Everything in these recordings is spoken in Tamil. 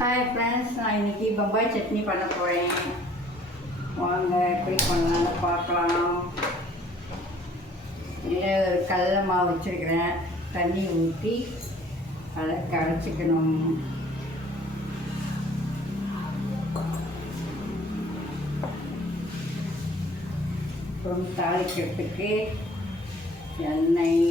ஹாய் ஃப்ரெண்ட்ஸ், நான் இன்றைக்கி பம்பாய் சட்னி பண்ண போகிறேன். வாங்க எப்படி பண்ணலான்னு பார்க்கலாம். இல்லை, ஒரு கடலை மாவு வச்சுருக்கிறேன். தண்ணி ஊற்றி அதை கரைச்சிக்கணும். அப்புறம் தாளிக்கிறதுக்கு எண்ணெய்,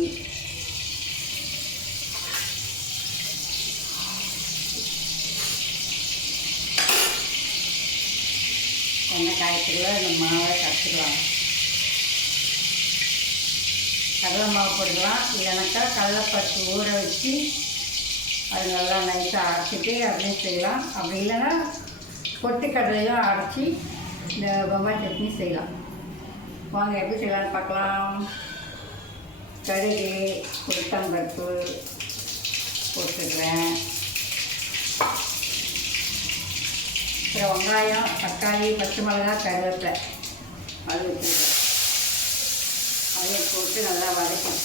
எண்ணெய் காய்ச்சல இந்த மாவை கரைச்சிக்கலாம். கடலை மாவு போட்டுக்கலாம். இல்லைனாக்கா கடலைப்பருப்பு ஊற வச்சு அது நல்லா நைஸாக அரைச்சிட்டு அப்படின்னு செய்யலாம். அப்படி இல்லைன்னா பொட்டுக்கடலையும் அரைச்சி இந்த பம்பாய் சட்னி செய்யலாம். வாங்க எப்படி செய்யலான்னு பார்க்கலாம். கடுகு, உளுத்தம்பருப்பு போட்டுக்கிறேன். அப்புறம் வெங்காயம், தக்காளி, பச்சை மிளகாய், கருவேப்பிலை அது வச்சுருக்கேன். அதை போட்டு நல்லா வதக்கிட்டேன்.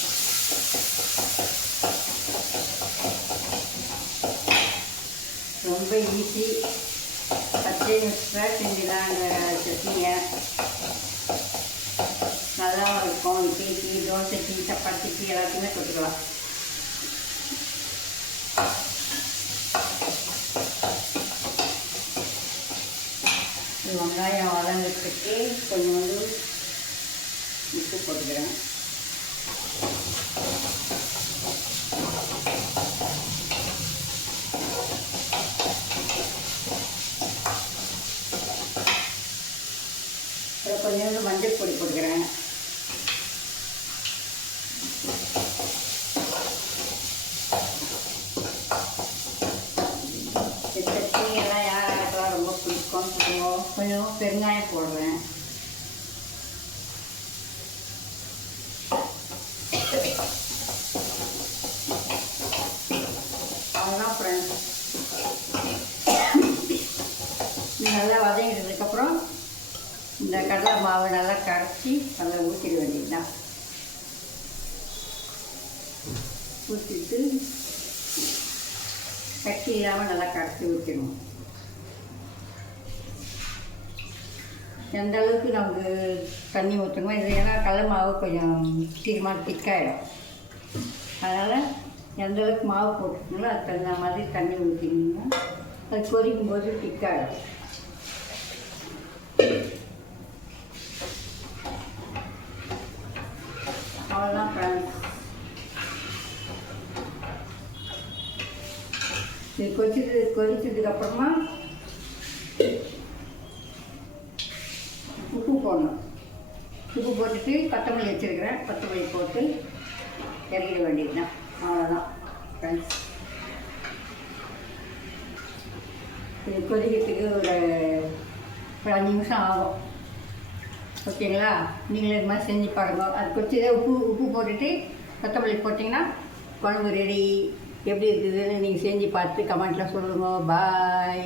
ரொம்ப ஈஸி, பச்சை நிமிஷத்தில் செஞ்சுலாம் அந்த சட்னியை. நல்லா இருக்கும். இட்லிக்கு, தோசைக்கு, சப்பாத்திக்கு எல்லாத்தையுமே தொட்டுக்கலாம். வெங்காயம் வதங்கிறதுக்கு கொஞ்சோண்டு உப்பு போட்டுக்கிறேன். அப்புறம் கொஞ்சோண்டு மஞ்சள் பொடி போட்டுக்கிறேன். சட்னி எல்லாம் யாருக்கெல்லாம் ரொம்ப பிடிக்கும்னு சொல்லுவோம். கொஞ்சம் பெருங்காயம் போடுறேன். அவ்வளோதான் ஃப்ரெண்ட்ஸ். நல்லா வதங்கிட்டதுக்கப்புறம் இந்த கடலை மாவை நல்லா கரைச்சி அதில் ஊற்றிட வேண்டியதுதான். ஊற்றிட்டு கட்டி இல்லாமல் நல்லா கரைச்சி ஊற்றிடணும். எந்த அளவுக்கு நமக்கு தண்ணி ஊற்றணுமோ, இது ஏன்னா கடலை மாவு கொஞ்சம் சீக்கிரமாக திக்காயிடும். அதனால் எந்த அளவுக்கு மாவு போட்டுக்கணுங்களோ அது தகுந்த மாதிரி தண்ணி ஊற்றினீங்கன்னா அது கொதிக்கும் போது திக்காயிடும். அவ்வளோதான் ஃப்ரெண்ட்ஸ். இது கொதிச்சதுக்கப்புறமா உப்பு போடணும். உப்பு போட்டுட்டு கொத்தமல்லி வச்சுருக்கிறேன். கொத்தமல்லி போட்டு இறக்கிட வேண்டியது தான். அவ்வளோதான் ஃப்ரெண்ட்ஸ். இது கொதிக்கிறதுக்கு ஒரு 5 நிமிஷம் ஆகும். ஓகேங்களா? நீங்களே இது மாதிரி செஞ்சு பாருங்கள். அது கொதிச்சதே உப்பு போட்டுட்டு கொத்தமல்லி போட்டிங்கன்னா குழம்பு ரெடி. எப்படி இருக்குதுன்னு நீங்கள் செஞ்சு பார்த்து கமெண்ட்டில் சொல்லுங்கள். பாய்.